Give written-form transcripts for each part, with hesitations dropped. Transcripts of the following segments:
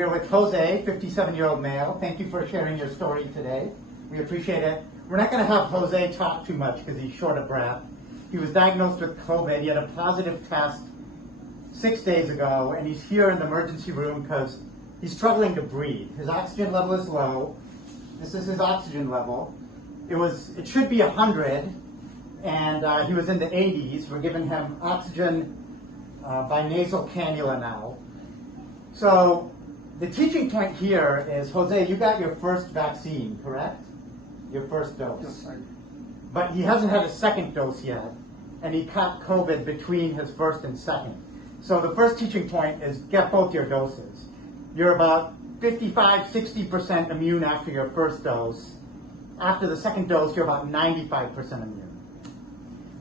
We're with Jose, 57-year-old male. Thank you for sharing your story today. We appreciate it. We're not going to have Jose talk too much because he's short of breath. He was diagnosed with COVID. He had a positive test 6 days ago, and he's here in the emergency room because he's struggling to breathe. His oxygen level is low. This is his oxygen level. It should be 100, and he was in the 80s. We're giving him oxygen by nasal cannula now. So the teaching point here is, Jose, you got your first vaccine, correct? Your first dose. Yes, I did. But he hasn't had a second dose yet, and he caught COVID between his first and second. So the first teaching point is get both your doses. You're about 55-60% immune after your first dose. After the second dose, you're about 95% immune.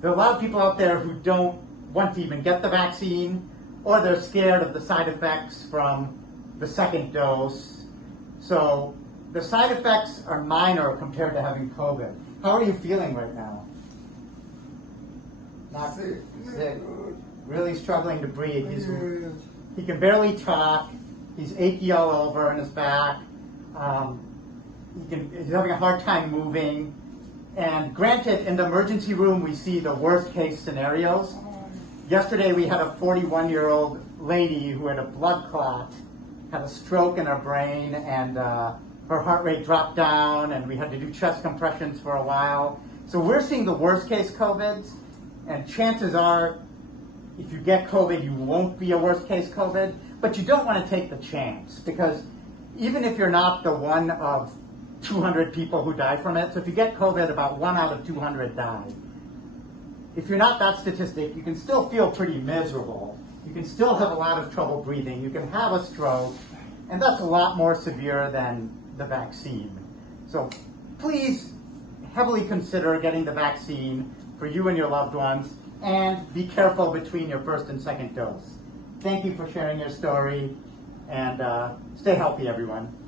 There are a lot of people out there who don't want to even get the vaccine, or they're scared of the side effects from the second dose. So the side effects are minor compared to having COVID. How are you feeling right now? Not Sick. sick. Really struggling to breathe. He can barely talk. He's achy all over in his back. He's having a hard time moving. And granted, in the emergency room, we see the worst case scenarios. Yesterday, we had a 41-year-old lady who had a blood clot, had a stroke in her brain, and her heart rate dropped down, and we had to do chest compressions for a while. So we're seeing the worst case COVIDs, and chances are, if you get COVID, you won't be a worst case COVID, but you don't want to take the chance, because even if you're not the one of 200 people who die from it, so if you get COVID, about 1 out of 200 die. If you're not that statistic, you can still feel pretty miserable. You can still have a lot of trouble breathing. You can have a stroke, and that's a lot more severe than the vaccine. So please heavily consider getting the vaccine for you and your loved ones, and be careful between your first and second dose. Thank you for sharing your story, and stay healthy, everyone.